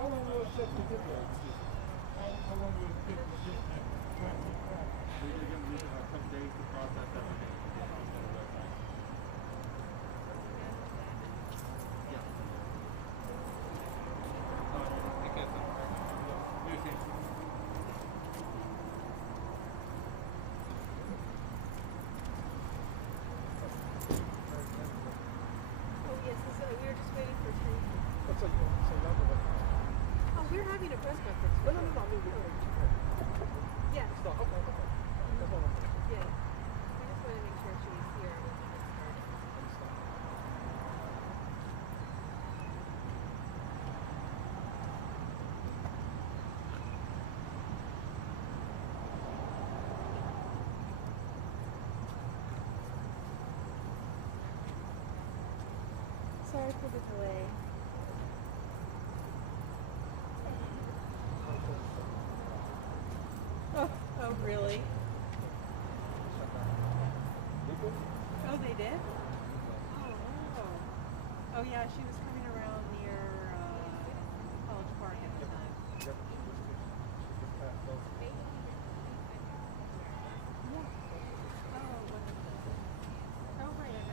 How long will it take to get there? How long will it take to get there? We're going to need a couple days to process everything and get it on the website. Yeah. Oh yes, we were just waiting for Terry. What's up? Oh, we're having a press conference. No, I mean, yeah. Stop. Okay. That's all. Yeah. We just want to make sure she's here when we get started. Sorry for the delay. Oh, really? Oh, they did? Oh, yeah, she was coming around near College Park at the time. Yeah. Oh, wonderful. Oh, right.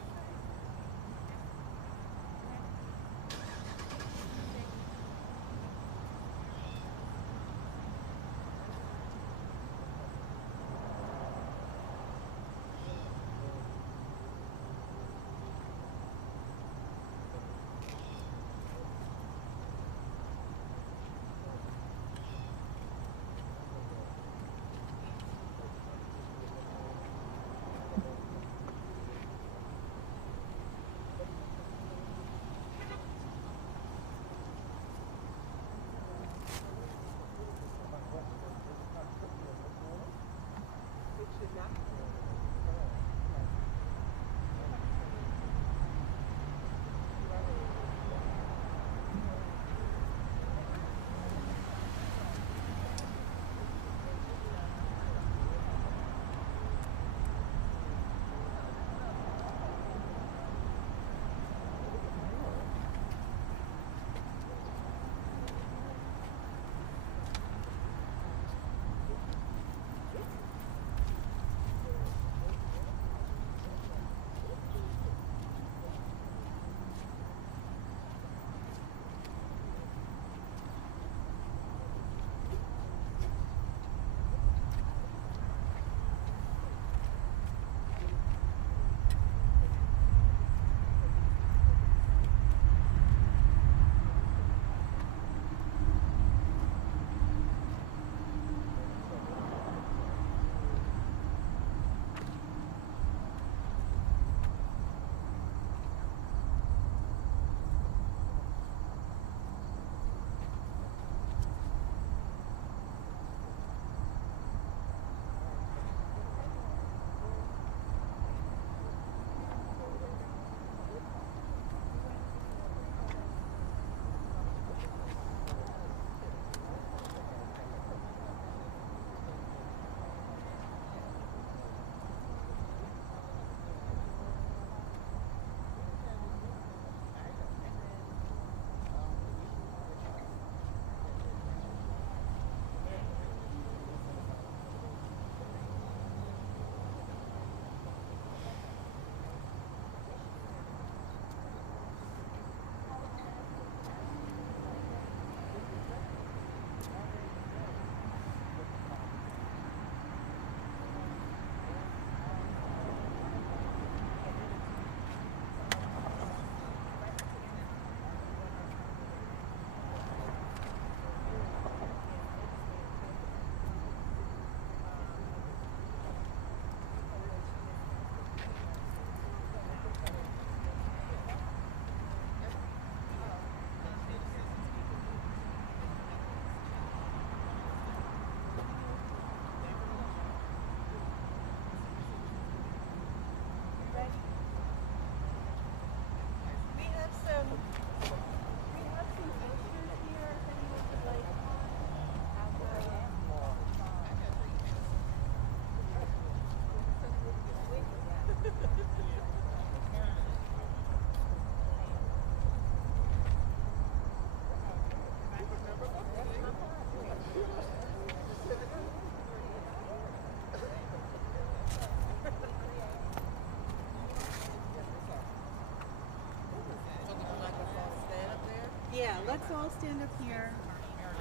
let's all stand up here.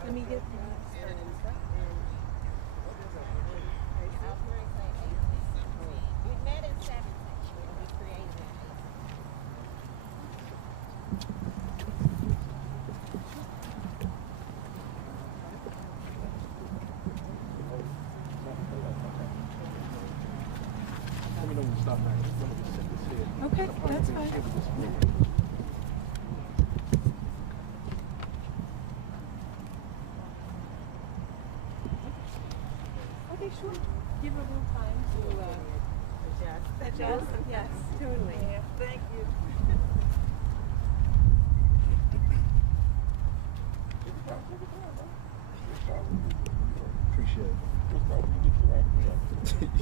Let me get started. We met in 17 when we created it. Let me know when you stop right. Let me just set this here. Okay, that's fine. Okay, sure. Give her a little time to adjust. Yes, totally. Yeah, thank you. Appreciate it.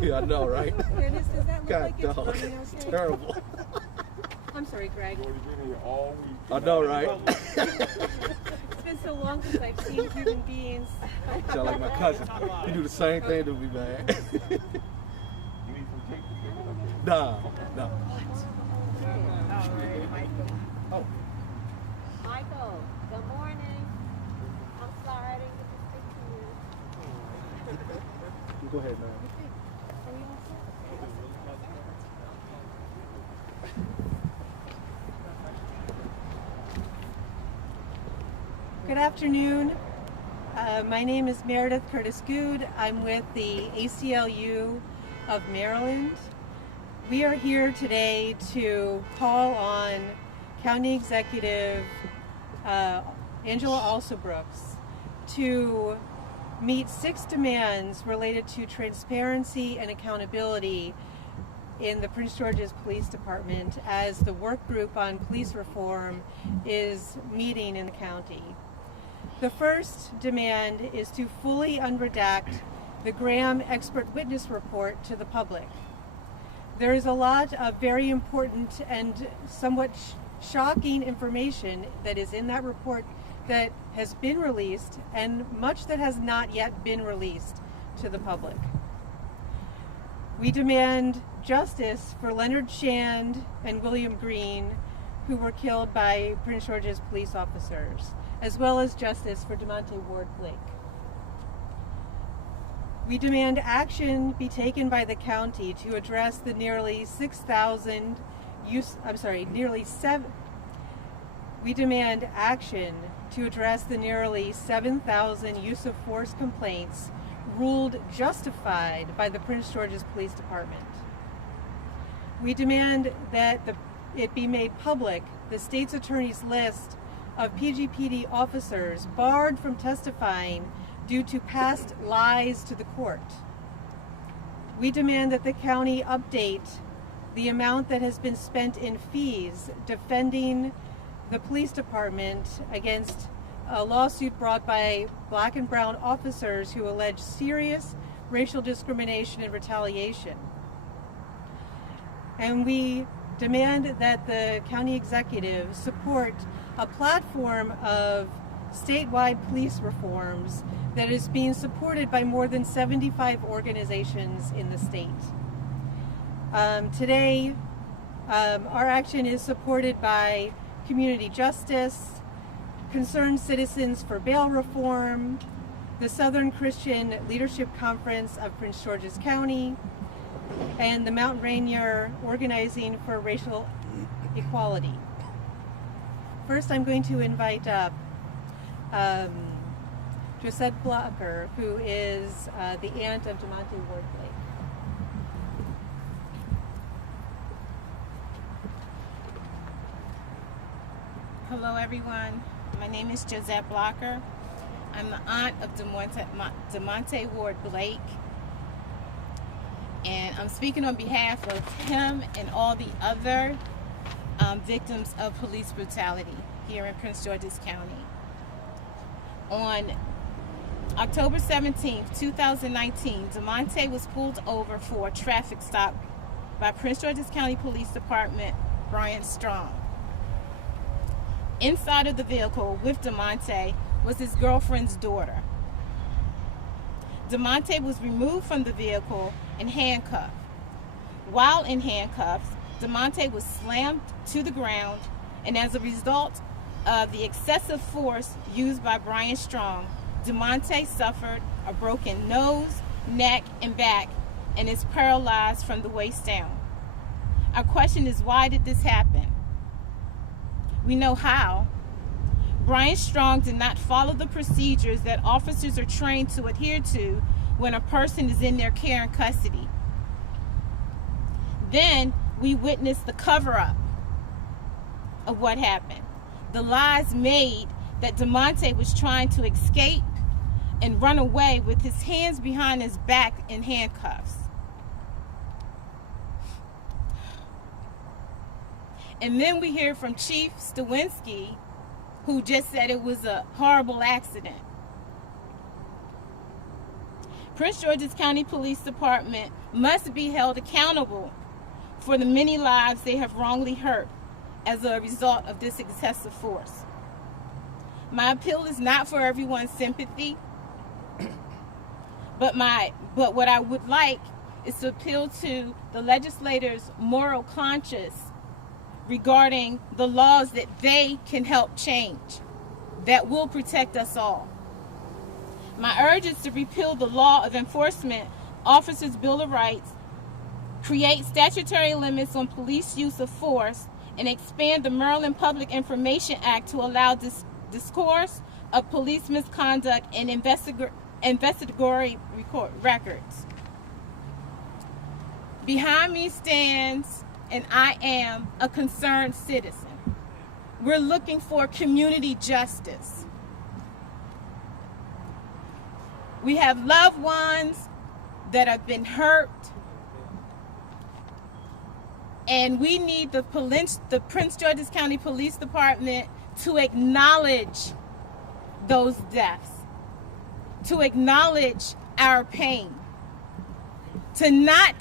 Yeah, I know, right? Curtis, does that look God, like it's dog. running It's okay? terrible. I'm sorry, Greg. I know, right? It's been so long since I've seen human beings. Sound like my cousin. He do the same thing to me, man. Nah. Oh. Michael, good morning. I'm sorry I didn't get to speak to you. You go ahead, man. Good afternoon. My name is Meredith Curtis Good. I'm with the ACLU of Maryland. We are here today to call on County Executive Angela Alsobrooks to meet 6 demands related to transparency and accountability in the Prince George's Police Department as the work group on police reform is meeting in the county. The first demand is to fully unredact the Graham Expert Witness Report to the public. There is a lot of very important and somewhat shocking information that is in that report that has been released and much that has not yet been released to the public. We demand justice for Leonard Shand and William Green, who were killed by Prince George's police officers, as well as justice for DeMonte Ward Blake. We demand action be taken by the county to address the nearly 7. We demand action to address the nearly 7,000 use of force complaints ruled justified by the Prince George's Police Department. We demand that it be made public the state's attorney's list of PGPD officers barred from testifying due to past lies to the court. We demand that the county update the amount that has been spent in fees defending the police department against a lawsuit brought by Black and brown officers who allege serious racial discrimination and retaliation. And we demand that the county executive support a platform of statewide police reforms that is being supported by more than 75 organizations in the state. Today, our action is supported by Community Justice, Concerned Citizens for Bail Reform, the Southern Christian Leadership Conference of Prince George's County, and the Mount Rainier Organizing for Racial Equality. First, I'm going to invite up Josette Blocker, who is the aunt of DeMonte Ward Blake. Hello everyone, my name is Josette Blocker. I'm the aunt of DeMonte Ward Blake, and I'm speaking on behalf of him and all the other victims of police brutality here in Prince George's County. On October 17th, 2019, DeMonte was pulled over for a traffic stop by Prince George's County Police Department Brian Strong. Inside of the vehicle with DeMonte was his girlfriend's daughter. DeMonte was removed from the vehicle and handcuffed. While in handcuffs, DeMonte was slammed to the ground, and as a result of the excessive force used by Brian Strong, DeMonte suffered a broken nose, neck, and back, and is paralyzed from the waist down. Our question is, why did this happen? We know how. Brian Strong did not follow the procedures that officers are trained to adhere to when a person is in their care and custody. Then we witnessed the cover-up of what happened. The lies made that DeMonte was trying to escape and run away with his hands behind his back in handcuffs. And then we hear from Chief Stawinski, who just said it was a horrible accident. Prince George's County Police Department must be held accountable for the many lives they have wrongly hurt as a result of this excessive force. My appeal is not for everyone's sympathy, but what I would like is to appeal to the legislators' moral conscience regarding the laws that they can help change, that will protect us all. My urge is to repeal the law of enforcement, Officers' Bill of Rights, create statutory limits on police use of force, and expand the Maryland Public Information Act to allow discourse of police misconduct and investigatory records. Behind me stands, and I am a concerned citizen. We're looking for community justice. We have loved ones that have been hurt, and we need the Prince George's County Police Department to acknowledge those deaths, to acknowledge our pain, to not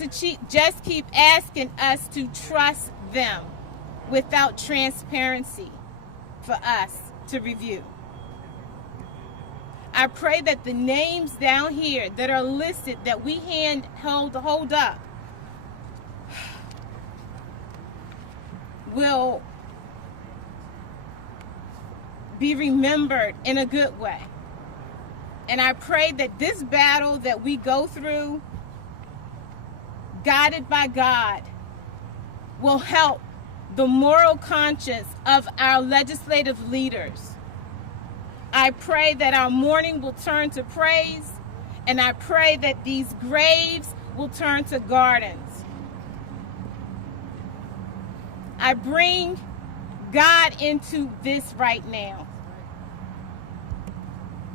just keep asking us to trust them without transparency for us to review. I pray that the names down here that are listed that we hold up will be remembered in a good way. And I pray that this battle that we go through, guided by God, will help the moral conscience of our legislative leaders. I pray that our mourning will turn to praise, and I pray that these graves will turn to gardens. I bring God into this right now,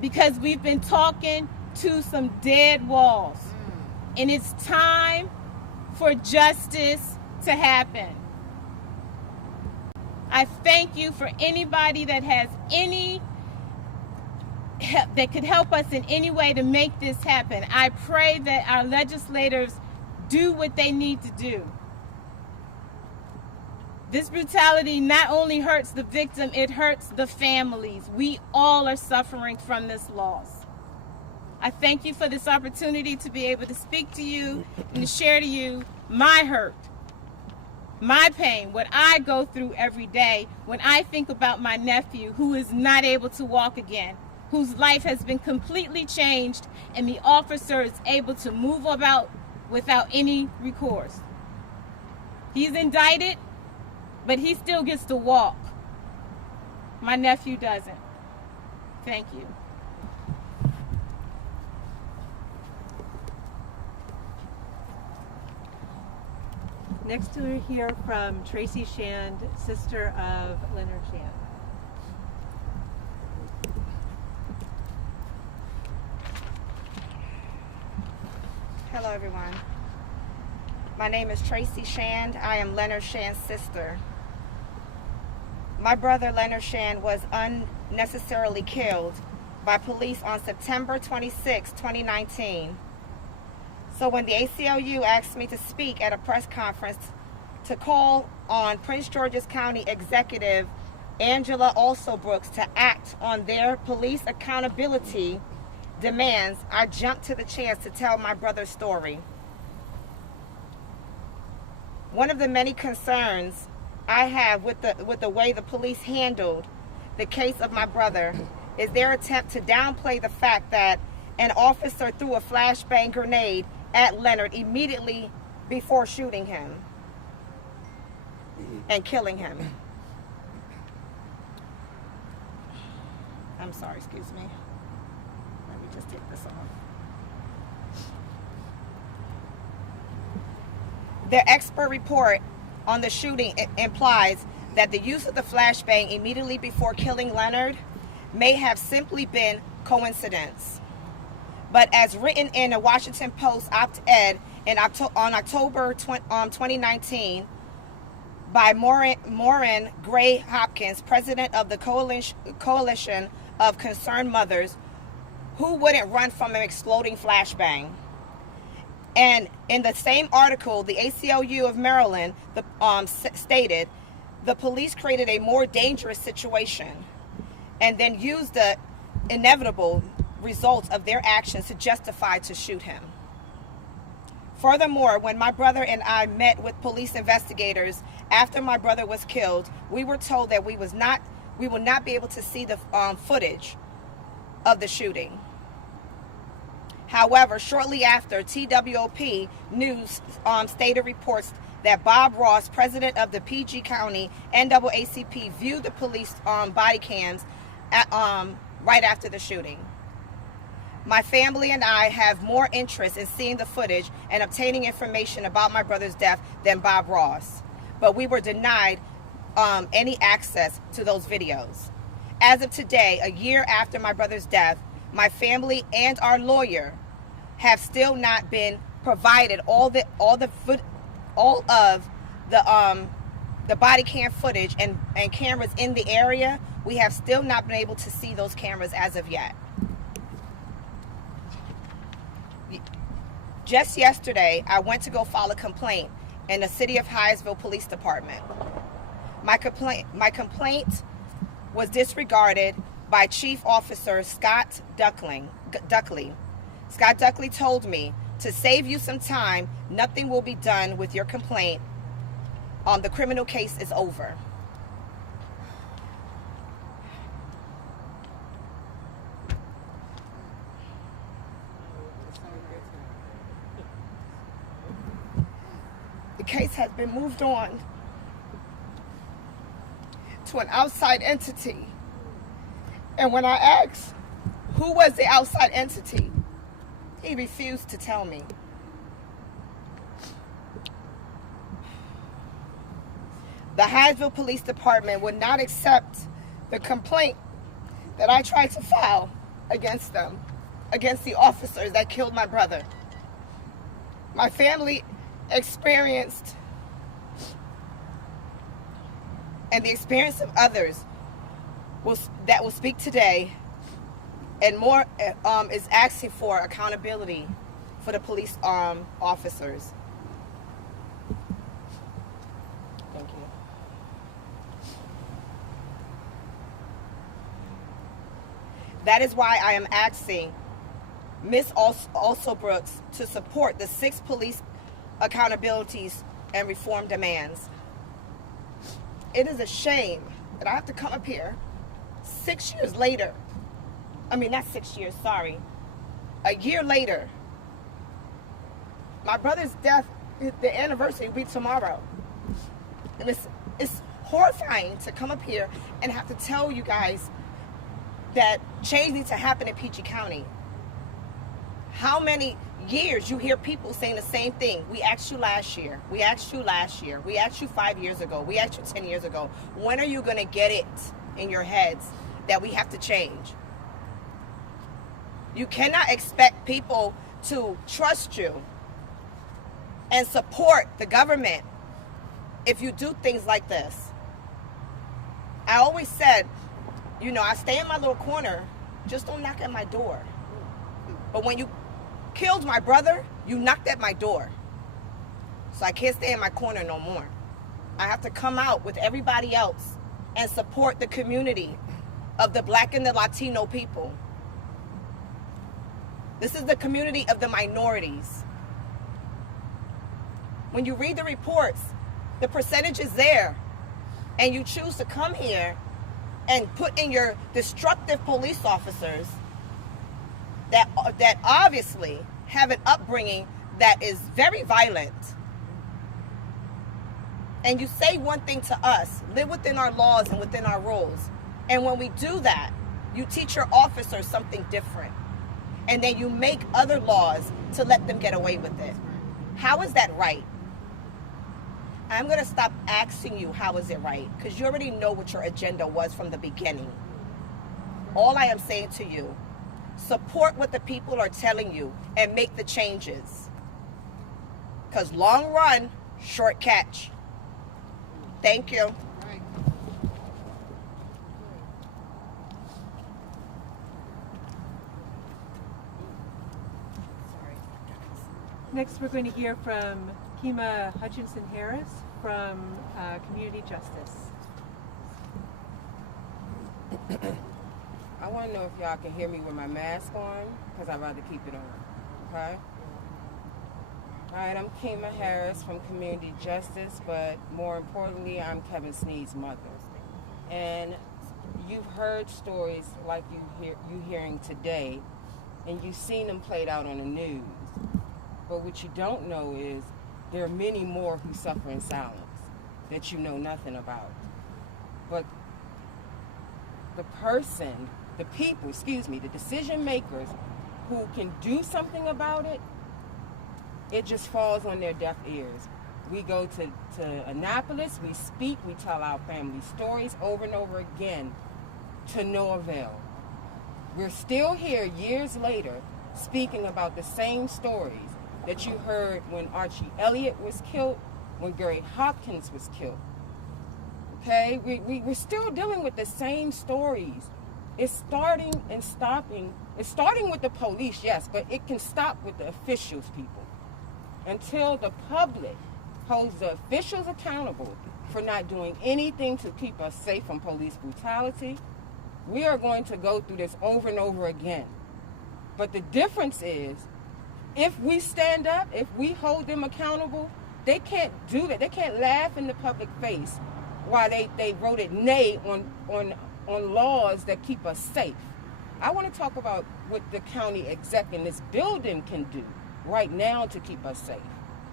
because we've been talking to some dead walls, and it's time for justice to happen. I thank you for anybody that has any help, that could help us in any way to make this happen. I pray that our legislators do what they need to do. This brutality not only hurts the victim, it hurts the families. We all are suffering from this loss. I thank you for this opportunity to be able to speak to you and to share to you my hurt, my pain, what I go through every day when I think about my nephew who is not able to walk again, whose life has been completely changed, and the officer is able to move about without any recourse. He's indicted, but he still gets to walk. My nephew doesn't. Thank you. Next we'll hear from Tracy Shand, sister of Leonard Shand. Hello everyone. My name is Tracy Shand. I am Leonard Shand's sister. My brother Leonard Shand was unnecessarily killed by police on September 26, 2019. So when the ACLU asked me to speak at a press conference to call on Prince George's County Executive Angela Alsobrooks to act on their police accountability demands, I jumped to the chance to tell my brother's story. One of the many concerns I have with the way the police handled the case of my brother is their attempt to downplay the fact that an officer threw a flashbang grenade at Leonard immediately before shooting him and killing him. I'm sorry, excuse me. Let me just take this off. Their expert report on the shooting implies that the use of the flashbang immediately before killing Leonard may have simply been coincidence. But as written in a Washington Post op-ed on October 2019 by Maureen Gray Hopkins, president of the Coalition of Concerned Mothers, who wouldn't run from an exploding flashbang? And in the same article, the ACLU of Maryland stated, the police created a more dangerous situation and then used the inevitable results of their actions to justify to shoot him. Furthermore, when my brother and I met with police investigators after my brother was killed, we were told that we will not be able to see the footage of the shooting. However, shortly after, TWOP News stated reports that Bob Ross, president of the PG County NAACP, viewed the police body cams right after the shooting. My family and I have more interest in seeing the footage and obtaining information about my brother's death than Bob Ross, but we were denied any access to those videos. As of today, a year after my brother's death, my family and our lawyer have still not been provided all of the body cam footage and cameras in the area. We have still not been able to see those cameras as of yet. Just yesterday, I went to go file a complaint in the City of Hyattsville Police Department. My complaint was disregarded by Chief Officer Scott Duckley. Scott Duckley told me, to save you some time, nothing will be done with your complaint. The criminal case is over. The case has been moved on to an outside entity. And when I asked who was the outside entity, he refused to tell me. The Hyattsville Police Department would not accept the complaint that I tried to file against them, against the officers that killed my brother. My family experienced, and the experience of others that will speak today, and more is asking for accountability for the police officers. Thank you. That is why I am asking Ms. Alsobrooks to support the 6 police accountabilities and reform demands. It is a shame that I have to come up here 6 years later. I mean, not 6 years, sorry. A year later. My brother's death, the anniversary will be tomorrow. And it's horrifying to come up here and have to tell you guys that change needs to happen in PG County. How many years you hear people saying the same thing? We asked you last year. We asked you last year. We asked you 5 years ago. We asked you 10 years ago. When are you going to get it in your heads that we have to change? You cannot expect people to trust you and support the government if you do things like this. I always said, you know, I stay in my little corner, just don't knock at my door. But when you killed my brother, you knocked at my door. So I can't stay in my corner no more. I have to come out with everybody else and support the community of the Black and the Latino people. This is the community of the minorities. When you read the reports, the percentage is there, and you choose to come here and put in your destructive police officers that obviously have an upbringing that is very violent, and you say one thing to us, live within our laws and within our rules, and when we do that, you teach your officers something different, and then you make other laws to let them get away with it. How is that right? I'm going to stop asking you how is it right, because you already know what your agenda was from the beginning. All I am saying to you, support what the people are telling you and make the changes, because long run, short catch. Thank you. Next, we're going to hear from Kima Hutchinson-Harris from Community Justice. I want to know if y'all can hear me with my mask on, because I'd rather keep it on, okay? All right, I'm Kima Harris from Community Justice, but more importantly, I'm Kevin Sneed's mother. And you've heard stories like you hearing today, and you've seen them played out on the news. But what you don't know is there are many more who suffer in silence that you know nothing about. But the decision makers who can do something about it, it just falls on their deaf ears. We go to Annapolis, we speak, we tell our family stories over and over again to no avail. We're still here years later speaking about the same stories that you heard when Archie Elliott was killed, when Gary Hopkins was killed. Okay, we're still dealing with the same stories. It's starting with the police, yes, but it can stop with the officials, people. Until the public holds the officials accountable for not doing anything to keep us safe from police brutality, we are going to go through this over and over again. But the difference is, if we stand up, if we hold them accountable, they can't do that. They can't laugh in the public face while they voted nay on laws that keep us safe. I want to talk about what the county exec in this building can do right now to keep us safe.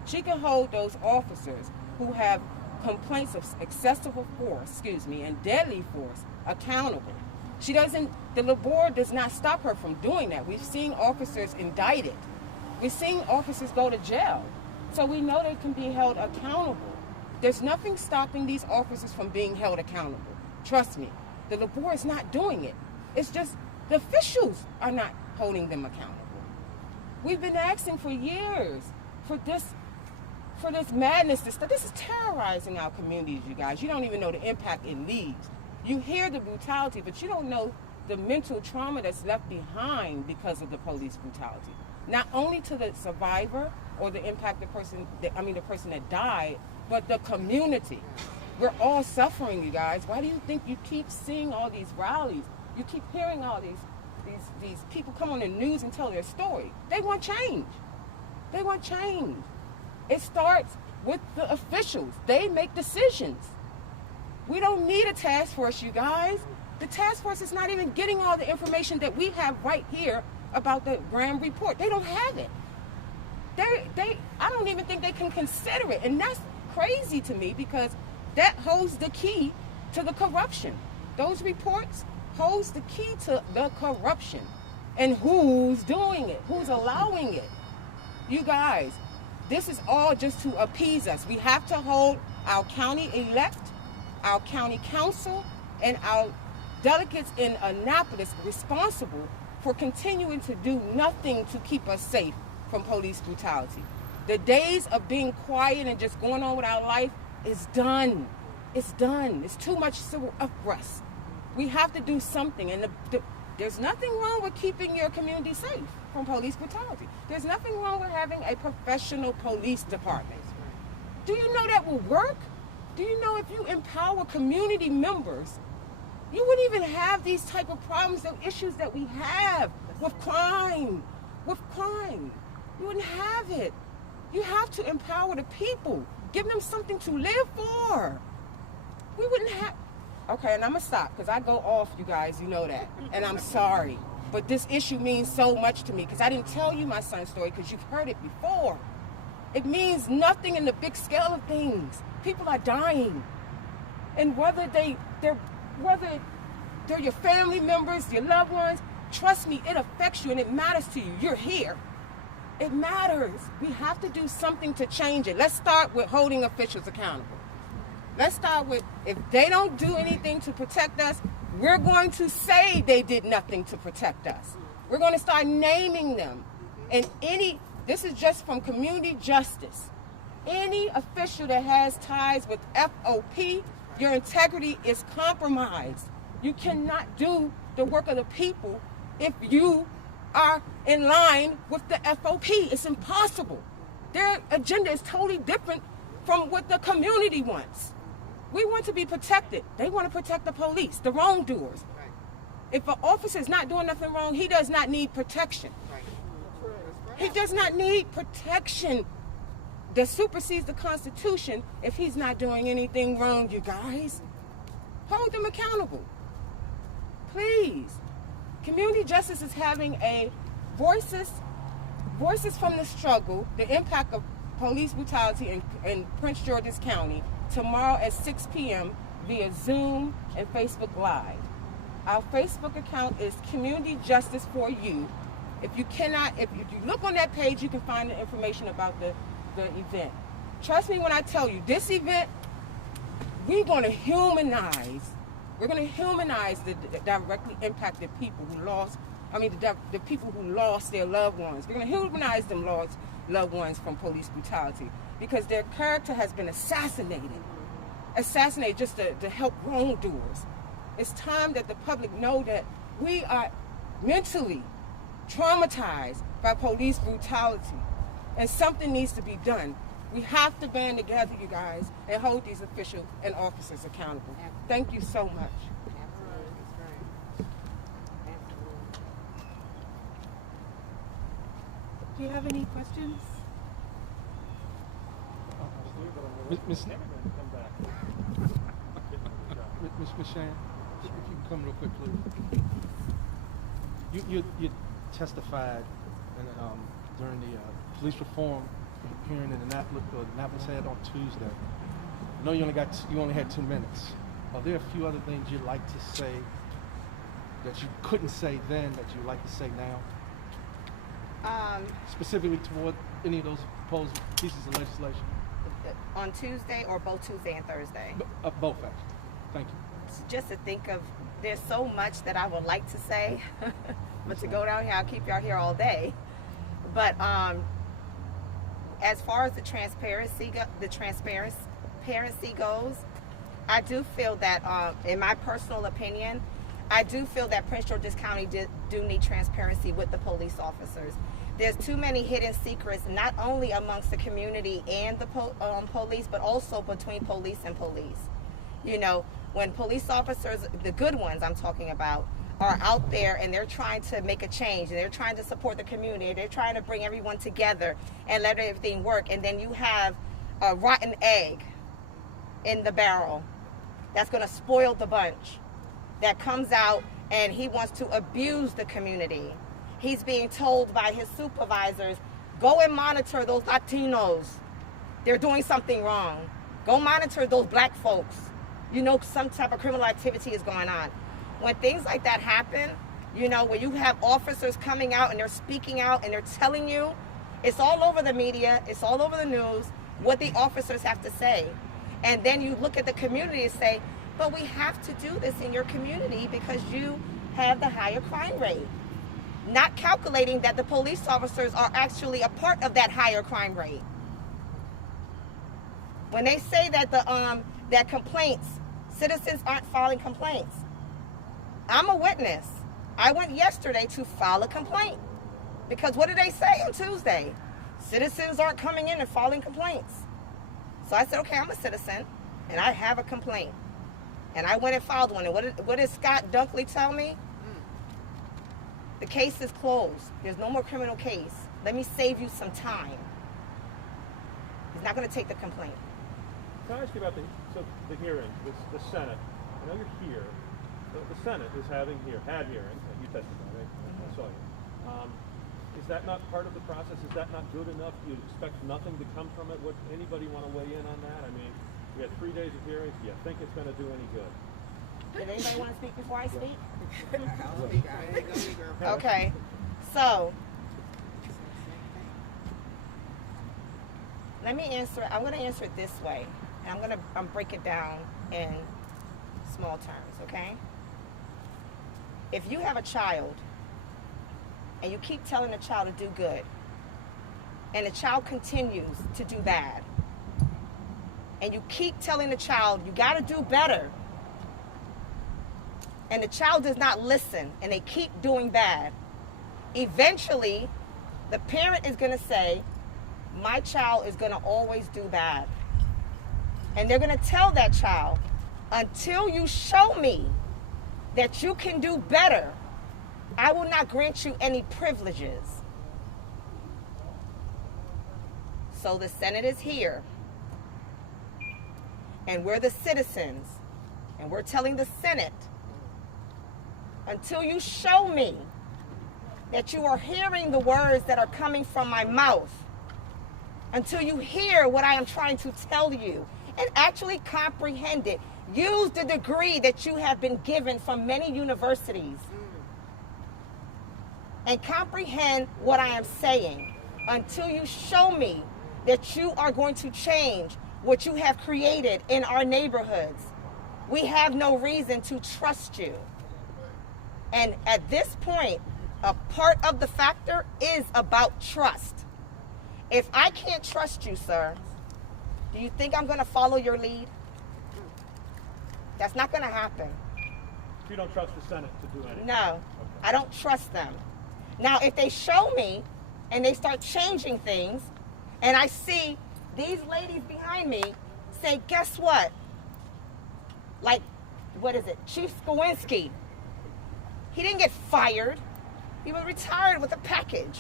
She can hold those officers who have complaints of excessive force, and deadly force accountable. The board does not stop her from doing that. We've seen officers indicted. We've seen officers go to jail. So we know they can be held accountable. There's nothing stopping these officers from being held accountable. Trust me, the board is not doing it. It's just the officials are not holding them accountable. We've been asking for years for this madness. This is terrorizing our communities, you guys. You don't even know the impact it leaves. You hear the brutality, but you don't know the mental trauma that's left behind because of the police brutality. Not only to the survivor or the impacted person, the person that died, but the community. We're all suffering, you guys. Why do you think you keep seeing all these rallies? You keep hearing all these people come on the news and tell their story. They want change. They want change. It starts with the officials. They make decisions. We don't need a task force, you guys. The task force is not even getting all the information that we have right here about the Graham report. They don't have it. I don't even think they can consider it. And that's crazy to me, because that holds the key to the corruption. Those reports holds the key to the corruption. And who's doing it? Who's allowing it? You guys, this is all just to appease us. We have to hold our county elect, our county council, and our delegates in Annapolis responsible for continuing to do nothing to keep us safe from police brutality. The days of being quiet and just going on with our life is done. It's done. It's too much of us. We have to do something, and there's nothing wrong with keeping your community safe from police brutality. There's nothing wrong with having a professional police department. Do you know that will work? Do you know if you empower community members, you wouldn't even have these type of problems, the issues that we have with crime. You wouldn't have it. You have to empower the people. Give them something to live for. We wouldn't have, Okay, and I'm going to stop because I go off, you guys, you know that. And I'm sorry. But this issue means so much to me because I didn't tell you my son's story because you've heard it before. It means nothing in the big scale of things. People are dying. And whether they're your family members, your loved ones, trust me, it affects you and it matters to you. You're here. It matters. We have to do something to change it. Let's start with holding officials accountable. Let's start with, if they don't do anything to protect us, we're going to say they did nothing to protect us. We're going to start naming them. And this is just from community justice. Any official that has ties with FOP, your integrity is compromised. You cannot do the work of the people if you are in line with the FOP. It's impossible. Their agenda is totally different from what the community wants. We want to be protected. They want to protect the police, the wrongdoers. Right. If an officer is not doing nothing wrong, he does not need protection. Right. He does not need protection that supersedes the Constitution if he's not doing anything wrong, you guys. Hold them accountable. Please. Community justice is having a voices from the struggle, the impact of police brutality in Prince George's County, tomorrow at 6 p.m. via Zoom and Facebook Live. Our Facebook account is Community Justice for You. If you look on that page, you can find the information about the event. Trust me when I tell you, this event, we're going to humanize the directly impacted people who lost, the people who lost their loved ones. We're going to humanize them lost loved ones from police brutality because their character has been assassinated just to help wrongdoers. It's time that the public know that we are mentally traumatized by police brutality and something needs to be done. We have to band together, you guys, and hold these officials and officers accountable. Thank you so much. Do you have any questions? Miss Shan, if you can come real quick, please. You testified during the police reform hearing in Annapolis had on Tuesday. I know you only had 2 minutes. Are there a few other things you'd like to say that you couldn't say then that you'd like to say now? Specifically toward any of those proposed pieces of legislation? On Tuesday or both Tuesday and Thursday? Both, actually. Thank you. Just to think of, there's so much that I would like to say, but to go down here, I'll keep y'all here all day. But as far as the transparency goes, I do feel that, in my personal opinion, I do feel that Prince George's County do need transparency with the police officers. There's too many hidden secrets, not only amongst the community and the police, but also between police and police. You know, when police officers, the good ones I'm talking about, are out there and they're trying to make a change and they're trying to support the community, they're trying to bring everyone together and let everything work, and then you have a rotten egg in the barrel that's going to spoil the bunch, that comes out and he wants to abuse the community. He's being told by his supervisors, go and monitor those Latinos. They're doing something wrong. Go monitor those black folks. You know, some type of criminal activity is going on. When things like that happen, you know, when you have officers coming out and they're speaking out and they're telling you, it's all over the media, it's all over the news, what the officers have to say. And then you look at the community and say, but we have to do this in your community because you have the higher crime rate. Not calculating that the police officers are actually a part of that higher crime rate. When they say that that complaints, citizens aren't filing complaints. I'm a witness. I went yesterday to file a complaint because what did they say on Tuesday? Citizens aren't coming in and filing complaints. So I said, okay, I'm a citizen and I have a complaint. And I went and filed one. And what did Scott Dunkley tell me? The case is closed. There's no more criminal case. Let me save you some time. He's not going to take the complaint. Can I ask you about the hearing, the Senate? I know you're here. The Senate is had hearings. You testified, right? I saw you. Is that not part of the process? Is that not good enough? Do you expect nothing to come from it? Would anybody want to weigh in on that? I mean, we had 3 days of hearings. Do you think it's going to do any good? Did anybody want to speak before I speak? Okay, so let me answer it. I'm going to answer it this way, and I'm going to break it down in small terms, okay? If you have a child and you keep telling the child to do good, and the child continues to do bad, and you keep telling the child, you got to do better, and the child does not listen, and they keep doing bad, eventually, the parent is going to say, my child is going to always do bad. And they're going to tell that child, until you show me that you can do better, I will not grant you any privileges. So the Senate is here, and we're the citizens, and we're telling the Senate, until you show me that you are hearing the words that are coming from my mouth, until you hear what I am trying to tell you and actually comprehend it, use the degree that you have been given from many universities and comprehend what I am saying, until you show me that you are going to change what you have created in our neighborhoods. We have no reason to trust you. And at this point, a part of the factor is about trust. If I can't trust you, sir, do you think I'm going to follow your lead? That's not going to happen. You don't trust the Senate to do anything? No, I don't trust them. Now, if they show me and they start changing things, and I see these ladies behind me say, guess what? Like, what is it? Chief Skowinski. He didn't get fired. He was retired with a package.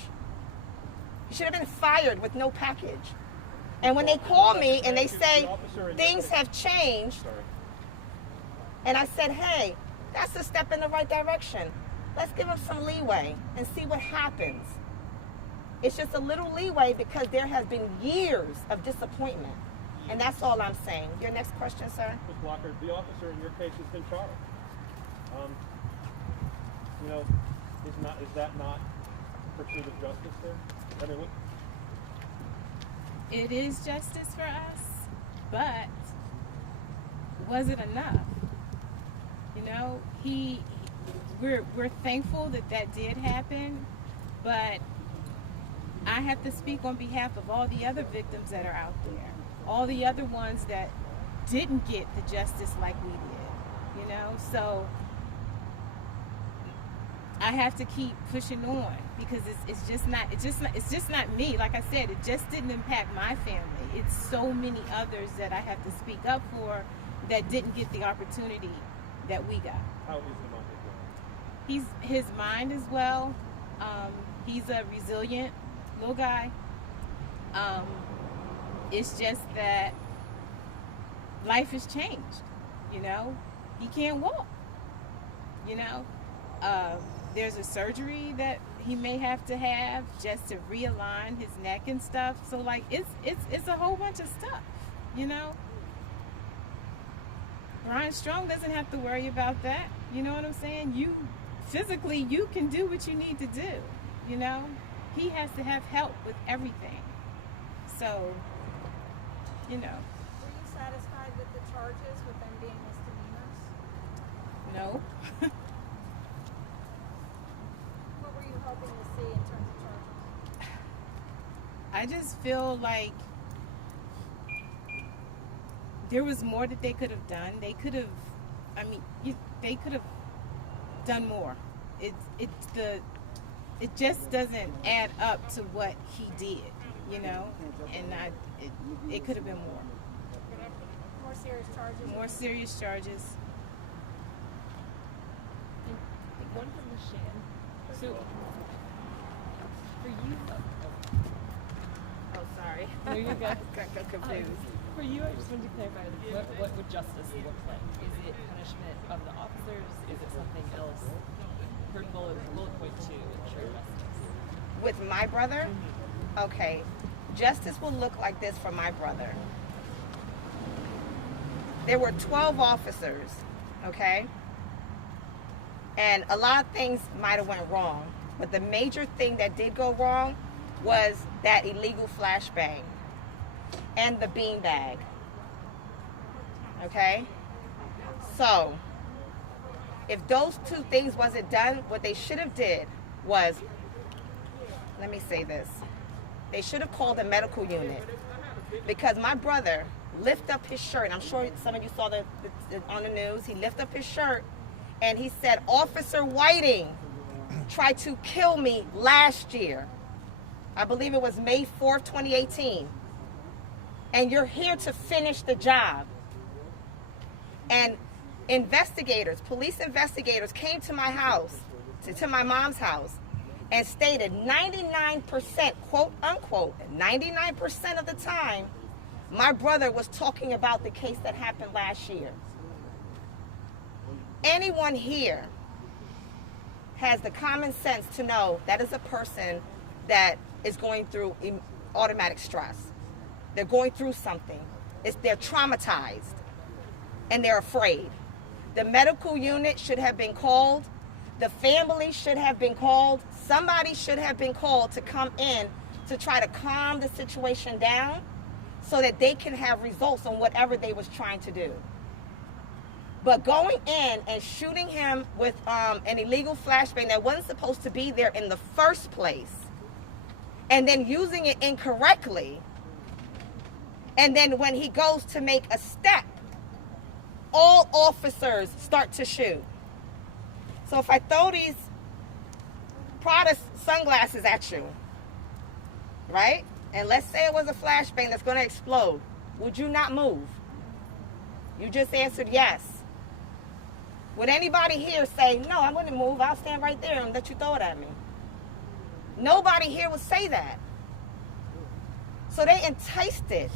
He should have been fired with no package. And when they call me and they say things have changed, and I said, hey, that's a step in the right direction. Let's give them some leeway and see what happens. It's just a little leeway because there has been years of disappointment. And that's all I'm saying. Your next question, sir? Ms. Blocker, the officer in your case has been charged. You know, is that not pursuit of justice there? I mean, It is justice for us, but was it enough? You know, we're thankful that did happen, but I have to speak on behalf of all the other victims that are out there, all the other ones that didn't get the justice like we did, you know? So I have to keep pushing on because it's just not me. Like I said, it just didn't impact my family. It's so many others that I have to speak up for that didn't get the opportunity that we got. how is the money going? His mind as well. He's a resilient little guy. It's just that life has changed. You know, he can't walk. You know, there's a surgery that he may have to have just to realign his neck and stuff. So like, it's a whole bunch of stuff. You know. Brian Strong doesn't have to worry about that. You know what I'm saying? You physically, you can do what you need to do. You know, he has to have help with everything. So, you know. Were you satisfied with the charges, with them being misdemeanors? No. What were you hoping to see in terms of charges? I just feel like there was more that they could have done. They could have, they could have done more. It just doesn't add up to what he did, you know, and it could have been more. More serious charges? More serious charges. One from the Shan. So, for you, Oh, sorry. no, you got Got confused. for you, I just wanted to clarify, what would justice look like? Is it punishment of the officers? Is it something else? Per bullet point 2, ensure justice. With my brother? Okay. Justice will look like this for my brother. There were 12 officers, okay? And a lot of things might have went wrong. But the major thing that did go wrong was that illegal flashbang and the beanbag. Okay? So, if those two things wasn't done, what they should have did was, let me say this, they should have called the medical unit, because my brother lifted up his shirt. I'm sure some of you saw on the news. He lifted up his shirt and he said, Officer Whiting tried to kill me last year. I believe it was May 4th, 2018. And you're here to finish the job. And investigators, police investigators came to my house, to my mom's house, and stated 99%, quote unquote, 99% of the time, my brother was talking about the case that happened last year. Anyone here has the common sense to know that is a person that is going through automatic stress. They're going through something. They're traumatized and they're afraid. The medical unit should have been called. The family should have been called. Somebody should have been called to come in to try to calm the situation down so that they can have results on whatever they was trying to do. But going in and shooting him with an illegal flashbang that wasn't supposed to be there in the first place, and then using it incorrectly, and then when he goes to make a step, all officers start to shoot. So if I throw these Prada sunglasses at you, right? And let's say it was a flashbang that's going to explode, would you not move? You just answered yes. Would anybody here say, no, I wouldn't move, I'll stand right there and let you throw it at me? Nobody here would say that. So they enticed it.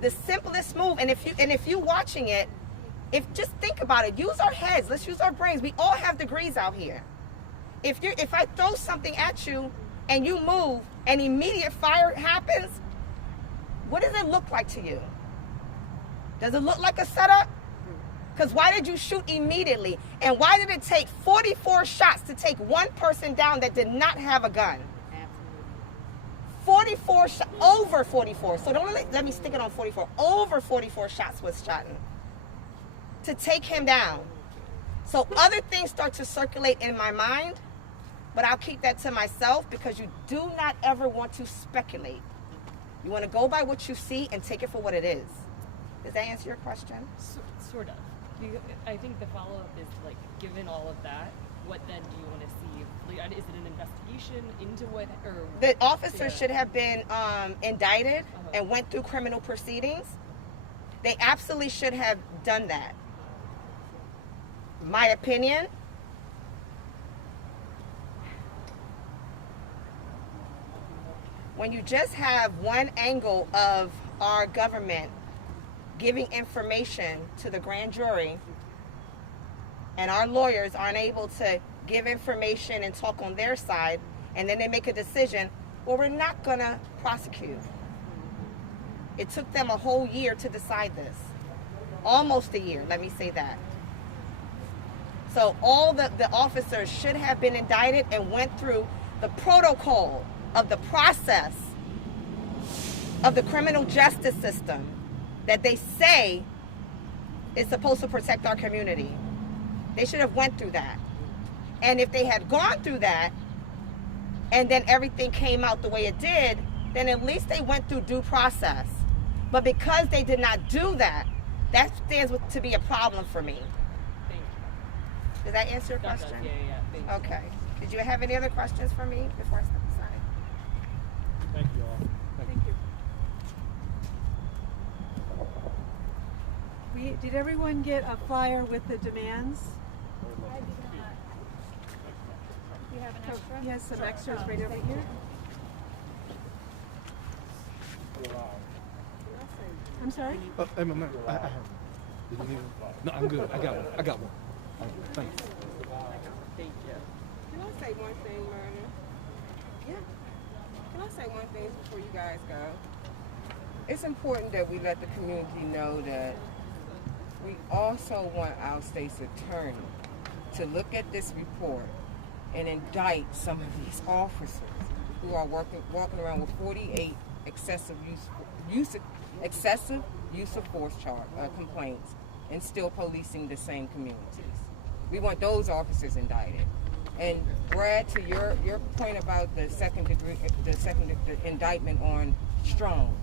The simplest move, and if you watching it, just think about it. Use our heads. Let's use our brains. We all have degrees out here. If I throw something at you and you move and immediate fire happens, what does it look like to you? Does it look like a setup? Because why did you shoot immediately? And why did it take 44 shots to take one person down that did not have a gun? 44 shots, over 44. So don't let me stick it on 44. Over 44 shots was shot to take him down. So other things start to circulate in my mind, but I'll keep that to myself because you do not ever want to speculate. You want to go by what you see and take it for what it is. Does that answer your question? Sort of. I think the follow-up is, like, given all of that, what then do you want to see? Like, is it an investigation into what, or? The officers should have been indicted and went through criminal proceedings. They absolutely should have done that. My opinion, when you just have one angle of our government giving information to the grand jury and our lawyers aren't able to give information and talk on their side, and then they make a decision, well, we're not going to prosecute. It took them a whole year to decide this. Almost a year, let me say that. So all the officers should have been indicted and went through the protocol of the process of the criminal justice system that they say is supposed to protect our community. They should have went through that. And if they had gone through that and then everything came out the way it did, then at least they went through due process. But because they did not do that, that stands to be a problem for me. Thank you. Does that answer your That question? does, yeah. Thank you. Okay. Did you have any other questions for me before I step aside? Thank you all. Thank you. Did everyone get a flyer with the demands? I did not. You have an extra? Yes, some extras right over here. Let's see. I'm sorry? Hey, man, I have. Did you need one? No, I'm good. I got one. I got one. Thank you. Can I say one thing, Myrna? Yeah. Can I say one thing before you guys go? It's important that we let the community know that we also want our state's attorney to look at this report and indict some of these officers who are walking around with 48 excessive use of force complaints and still policing the same communities. We want those officers indicted. And Brad, to your point about the indictment on Strong,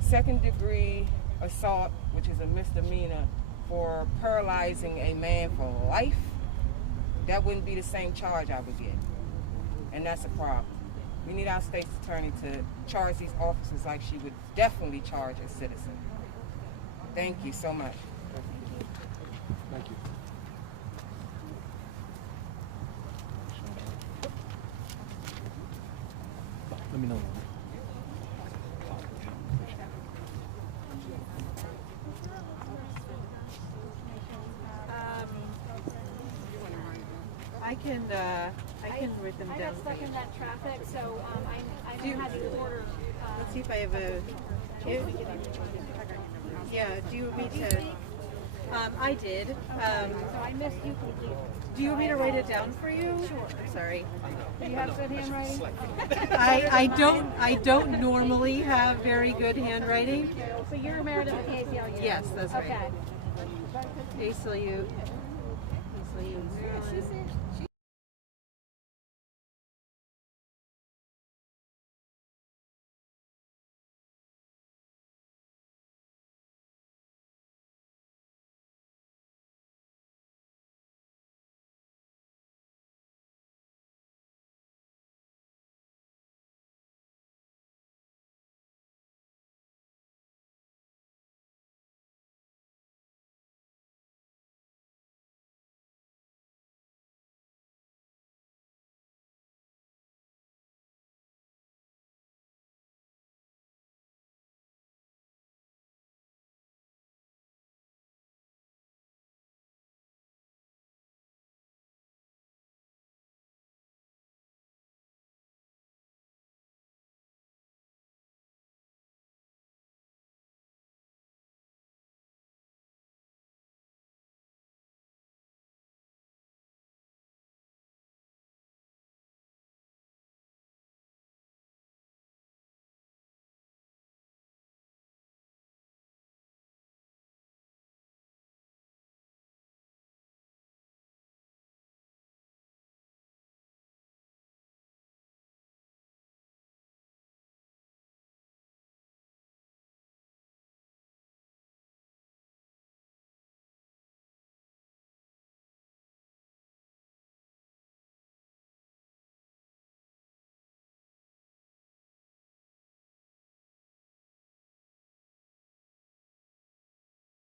second degree assault, which is a misdemeanor for paralyzing a man for life, that wouldn't be the same charge I would get. And that's a problem. We need our state's attorney to charge these officers like she would definitely charge a citizen. Thank you so much. Thank you. Let me know. I can write them I down. got stuck in that traffic, so I Do- had to order. Let's see if I have a. Yeah. Do you want me to? I did. So I missed you completely. Do you want me to write it down for you? Sure. I'm sorry. Do you have good handwriting? I don't normally have very good handwriting. So you're Meredith at the ACLU? Yes, that's right. Okay. ACLU. Yeah, she said